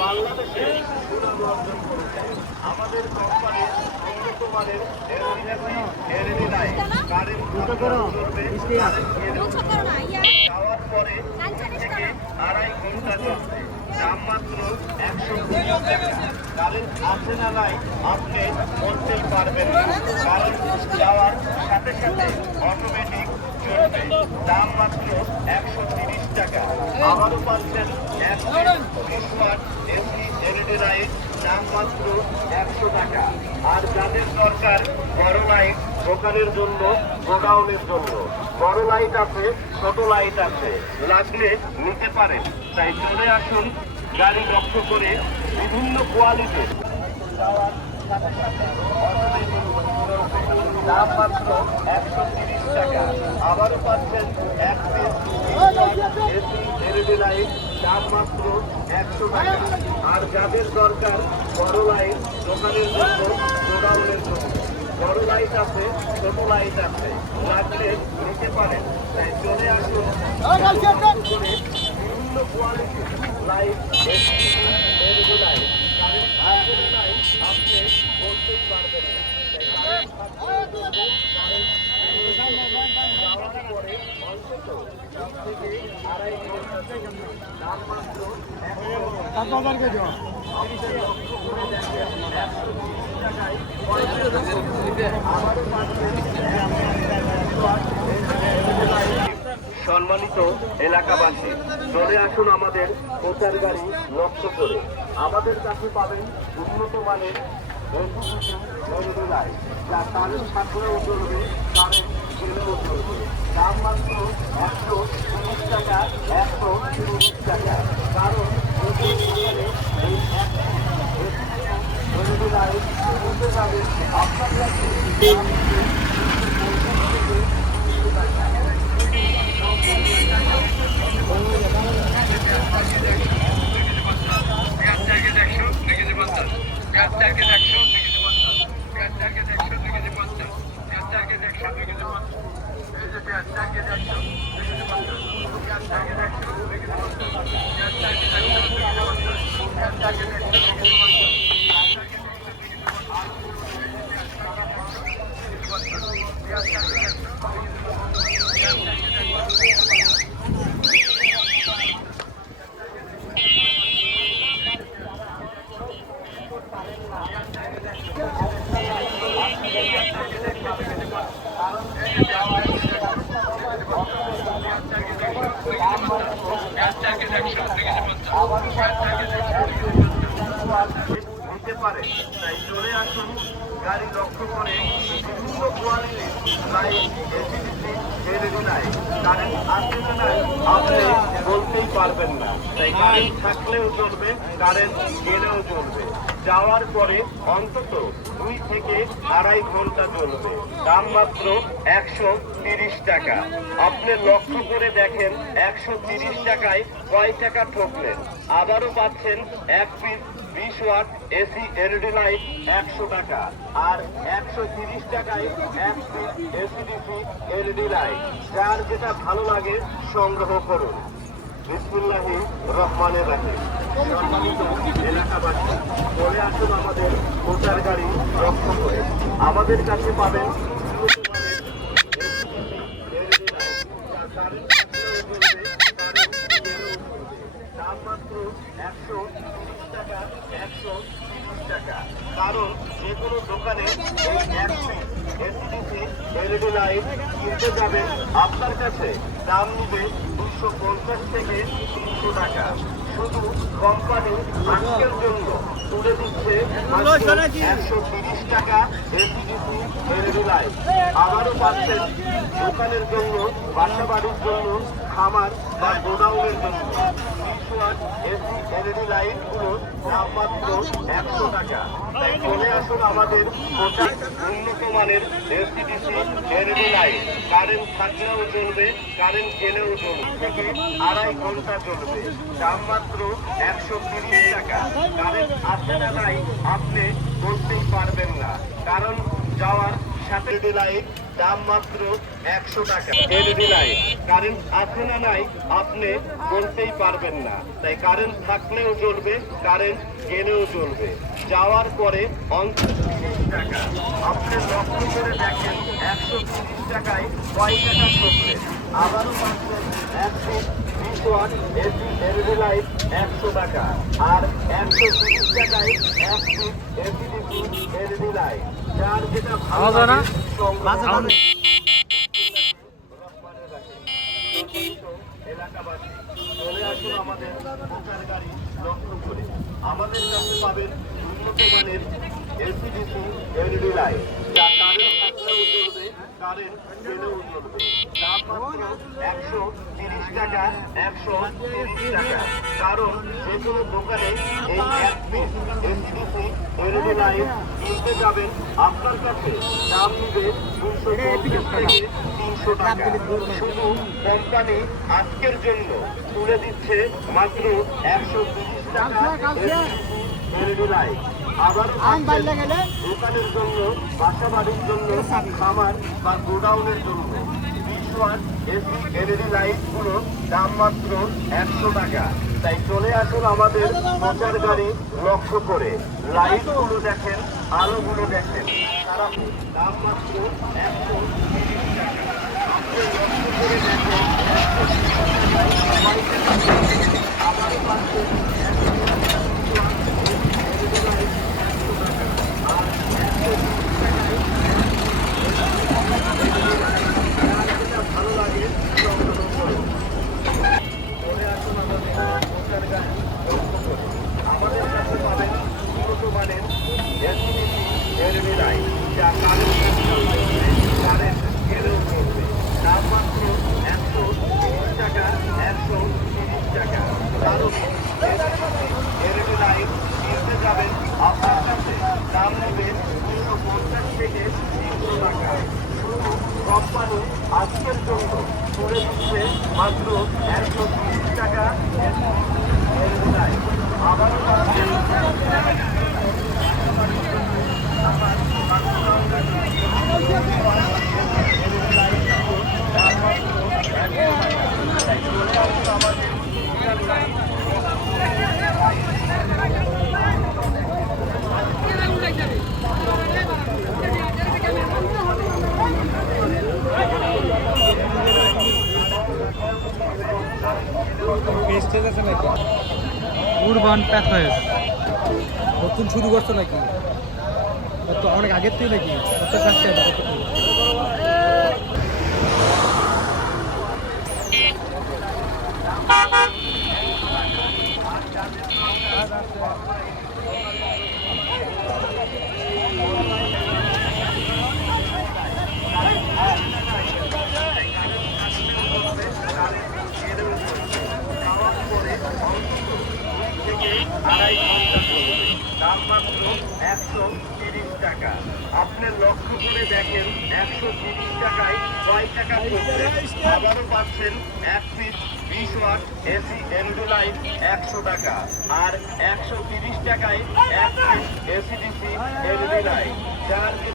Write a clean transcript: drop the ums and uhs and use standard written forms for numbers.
বাংলাদেশে সুনাম অর্জন করেছে আমাদের কোম্পানির উন্নত মানের এলইডি লাইট কারেন্ট যাওয়ার পরে থেকে 2.5 ঘন্টা চলবে। দাম মাত্র 120 টাকা। কারেন্ট আছে না নাই আপনি বলতেই পারবেন না, কারণ যাওয়ার সাথে সাথে অটোমেটিক চলবে। দাম মাত্র 130 টাকা। আবারও পাচ্ছেন 120 ওয়াট এসি এলইডি লাইট, দাম মাত্র 100 টাকা। আর যাদের দরকার বড় লাইট দোকানের জন্য, গোডাউনের জন্য, বড় লাইট আছে, ছোট লাইট আছে, লাগলে নিতে পারেন। তাই চলে আসুন গাড়ি লক্ষ্য করে বিভিন্ন কোয়ালিটির। দাম মাত্র 130 টাকা। আবারও পাচ্ছেন 1 পিস এসি এলইডি লাইট, দাম মাত্র 100 টাকা। আর যাদের দরকার বড় লাইট দোকানের জন্য, গোডাউনের জন্য, বড় লাইট আছে, ছোট লাইট আছে, লাগলে নিতে পারেন। তাই চলে আসুন বিভিন্ন কোয়ালিটির light, LED light, current light আপনি বলতেই পারবেন না। যাওয়ার পরে অন্তত 2.5 ঘন্টা দাম মাত্র 100 সম্মানিত এলাকাবাসী, চলে আসুন আমাদের প্রচার গাড়ি লক্ষ্য করে। আমাদের কাছে পাবেন উন্নত মানের এলইডি লাইট, যা কারেন্ট থাকলেও চলবে, কারেন্ট গেলেও চলবে। দাম মাত্র 130 টাকা, 130 টাকা। কারণ এলইডি লাইট বলতে যাবে আপনার কাছে নিতে পারে। তাই চলে আসুন গাড়ি লক্ষ্য করে বিভিন্ন কোয়ালিটির লাইট, এলইডি লাইট, কারেন্ট আছে না নাই আপনি বলতেই পারবেন না। তাই কারেন্ট থাকলেও চলবে, কারেন্ট গেলেও চলবে। যাওয়ার পরে অন্তত 2 থেকে 2.5 ঘন্টা চলবে। দাম মাত্র 130 টাকা। আপনি লক্ষ্য করে দেখেন 130 টাকায় কয় টাকা ঠকলেন। আবারও পাচ্ছেন 1 piece 20 watt AC LED light 100 টাকা। আর 130 টাকায় 1 পিস এসিডিসি এলইডি লাইট। যার যেটা ভালো লাগে সংগ্রহ করুন। বিসমিল্লাহির রহমানির রহিম। সম্মানিত এলাকাবাসী, চলে আসুন আমাদের প্রচার গাড়ি লক্ষ্য করে। আমাদের কাছে পাবেন দাম মাত্র 130 টাকা, 130 টাকা। কারণ যে কোনো দোকানে এই 1 পিস এসিডিসি এলইডি লাইট কিনতে যাবেন, আপনার কাছে দাম নিবে 250 থেকে 300 টাকা। শুধু কোম্পানি আজকের জন্য তুলে দিচ্ছে 130 টাকা এসিডিসি এলইডি লাইট। আবারও পাচ্ছেন দোকানের জন্য, বাসা বাড়ির জন্য, খামার বা গোডাউনের জন্য 20 ওয়াট এসি এলইডি লাইট গুলো দাম মাত্র 100 টাকা। তাই চলে আসুন আমাদের উন্নত মানের এসিডিসি এলইডি লাইট, কারেন্ট থাকলেও চলবে, কারেন্ট গেলেও চলবে, থেকে 2.5 ঘন্টা চলবে। দাম মাত্র 130 টাকা। কারেন্ট আছে না নাই আপনি বলতেই পারবেন না, কারণ যাওয়ার সাথে লাইট দাম মাত্র 100 টাকা। এলইডি লাইট কারেন্ট আছে না নাই আপনি বলতেই পারবেন না, তাই কারেন্ট থাকলেও জ্বলবে, কারেন্ট গেলেও জ্বলবে। যাওয়ার পরে অন্তত 30 টাকা। আপনি লক্ষ্য করে দেখেন 130 টাকায় কয় টাকা চলবে। আবারও পাচ্ছেন 120 ওয়াট এসি এলইডি লাইট 100 টাকা। আর 130 টাকায় 1 ফিট এসিডিসি এলইডি লাইট। যার যেটা ভালো লাগে এলাকাবাসী চলে আসুন আমাদের প্রচার গাড়ি লক্ষ্য করে। আমাদের কাছে পাবেন উন্নত মানের এলসিডিসি এলইডি লাইট, যা কারেন্ট থাকলেও চলবে, কারেন্ট গেলেও চলবে। দাম মাত্র 130 টাকা, 130 টাকা। কারণ যে কোনো দোকানে এই এক পিস এলসিডিসি এলইডি লাইট কিনতে যাবেন, আপনার কাছে দাম নিবে 250 থেকে 300 টাকা। শুধু কোম্পানি আজকের জন্য তুলে দিচ্ছে মাত্র 130 টাকা এলইডি লাইট। আবার দোকানের জন্য, বাসা বাড়ির জন্য, খামার বা গোডাউনের জন্য 20 ওয়াট এসি এলইডি লাইট গুলো দাম মাত্র 100 টাকা। তাই চলে আসুন আমাদের প্রচার গাড়ি লক্ষ্য করে। লাইট গুলো দেখেন, আলো গুলো দেখেন, তারা দাম মাত্র 130 টাকা। আপনি লক্ষ্য করে দেখেন 130 টাকা। আবার পাচ্ছেন 130 ভালো লাগে সংগ্রহ করুন। চলে আসুন আমাদের প্রচার গাড়ি লক্ষ্য করে। আমাদের কাছে পাবেন উন্নত মানের এলইডি এলইডি লাইট, যা কারেন্ট কারেন্ট গেলেও চলবে। দাম মাত্র 130 টাকা, 130 টাকা। কারণ এলইডি লাইট কিনতে যাবেন, আপনার কাছে দাম নেবে 250 থেকে 300 টাকা। শুধু কোম্পানি আজকের জন্য তুলে দিচ্ছে মাত্র 130 টাকা এলইডি লাইট। আবারও উরবান প্যাথয়েড নতুন শুরু করছো নাকি? তো অনেক আগের থেকে নাকি কত কাজটা আড়াই ঘন্টা চলবে। দাম মাত্র 130 টাকা। আপনি লক্ষ্য করে দেখেন 130 টাকায় কয় টাকা চলছে। আবারও পাচ্ছেন 1 piece 20 watt AC LED light 100 টাকা। আর 130 টাকায় 1 পিস এসিডিসি এলইডি লাইট, যার